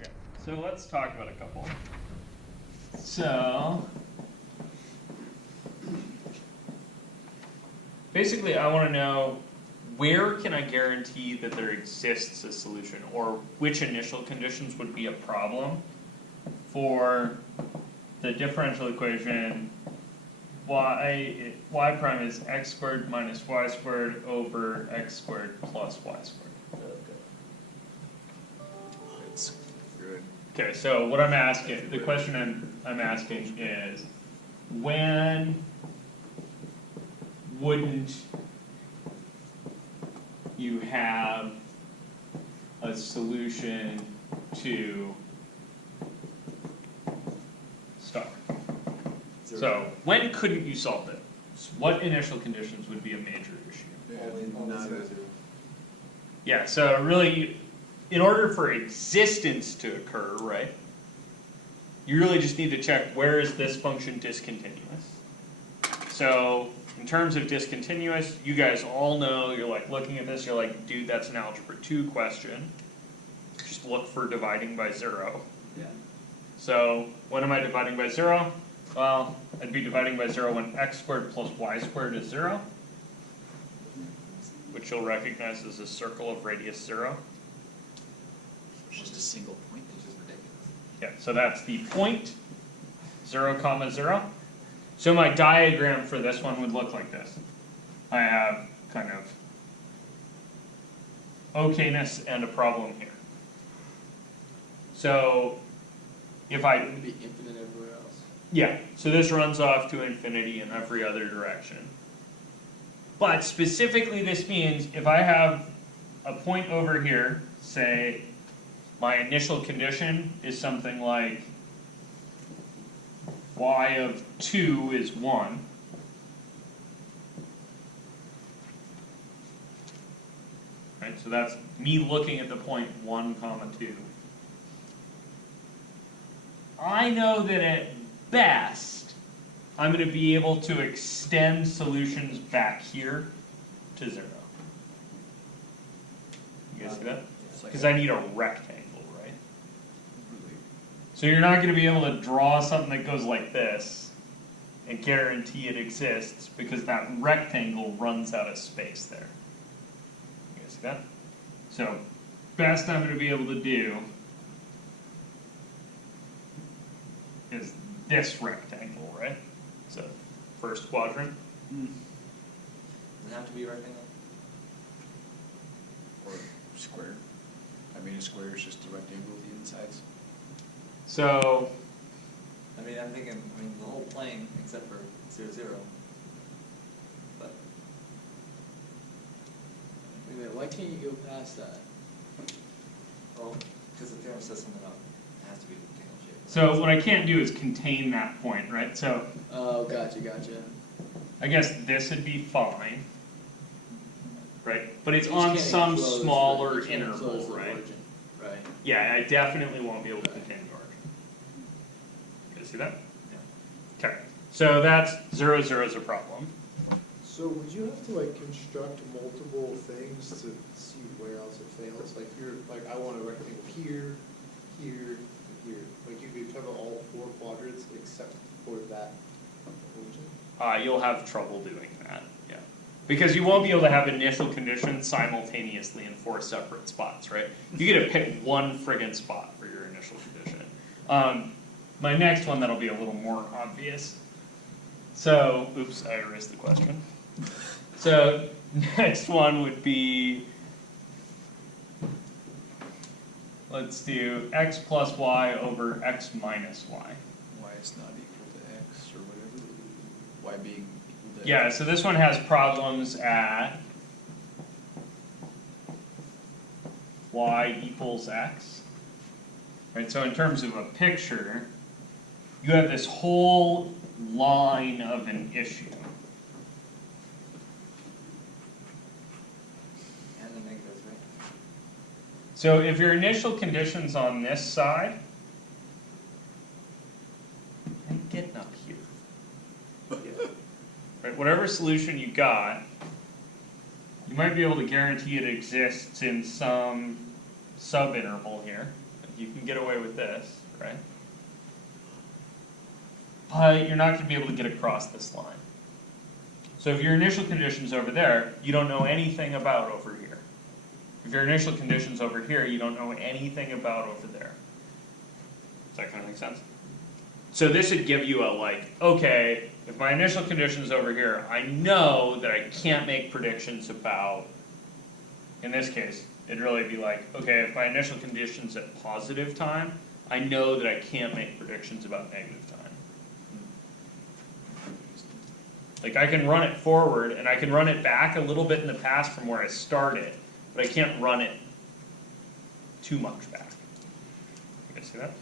Okay, so let's talk about a couple. So, basically I want to know where can I guarantee that there exists a solution, or which initial conditions would be a problem for the differential equation y prime is x squared minus y squared over x squared plus y squared. It's good. Okay, so what I'm asking, the question I'm asking is, when wouldn't you have a solution to star? So, when couldn't you solve it? What initial conditions would be a major issue? Yeah, so really, in order for existence to occur, right, you really just need to check where is this function discontinuous. So, in terms of discontinuous, you guys all know, you're like looking at this, you're like, dude, that's an algebra 2 question. Just look for dividing by 0. Yeah. So, when am I dividing by 0? Well, I'd be dividing by 0 when x squared plus y squared is 0, which you'll recognize as a circle of radius 0. It's just a single point, which is ridiculous. Yeah, so that's the point, 0, comma 0. So my diagram for this one would look like this. I have kind of okayness and a problem here. So if I... It would be infinite everywhere else. Yeah, so this runs off to infinity in every other direction. But specifically this means if I have a point over here, say my initial condition is something like y of 2 is 1. Right, so that's me looking at the point 1 comma 2. I know that at best, I'm going to be able to extend solutions back here to 0. You guys see that? Because I need a rectangle, right? So you're not going to be able to draw something that goes like this and guarantee it exists because that rectangle runs out of space there. You guys see that? So, best I'm going to be able to do is this rectangle, right? So, first quadrant. Does it have to be a rectangle? Or square. I mean, a square is just a rectangle with the insides. So, I'm thinking, the whole plane, except for 0, 0. But, Wait a minute, why can't you go past that? well, because the theorem says something about it has to be a rectangle shape. so what I can't do is contain that point, right? So, Oh, gotcha. I guess this would be fine, right? But it's You just on can't some enclose the- smaller you can't enclose interval, the right? origin. Right. Yeah, I definitely won't be able to contain the origin. You guys see that? Yeah. Okay, so that's 0, 0 is a problem. So would you have to like construct multiple things to see where else it fails? Like you're like I want a rectangle here, here, and here. Like you could cover all 4 quadrants except for that origin. You'll have trouble doing that, yeah. Because you won't be able to have initial conditions simultaneously in 4 separate spots, right? You get to pick one friggin' spot for your initial condition. My next one, that'll be a little more obvious. So, oops, I erased the question. So, next one would be, let's do x plus y over x minus y. Y is not equal to x or whatever. Y being equal to Yeah, x. so this one has problems at y equals x. Right, so in terms of a picture, you have this whole line of an issue. And the negatives, right? So if your initial condition's on this side, I'm getting up here. Right, whatever solution you got, you might be able to guarantee it exists in some subinterval here. you can get away with this, right? But you're not gonna be able to get across this line. So if your initial condition's over there, you don't know anything about over here. If your initial condition's over here, you don't know anything about over there. Does that kind of make sense? So this would give you a like, okay, if my initial condition's over here, I know that I can't make predictions about, in this case, it'd really be like, okay, if my initial condition's at positive time, I know that I can't make predictions about negative time. Like I can run it forward and I can run it back a little bit in the past from where I started, but I can't run it too much back. You guys see that?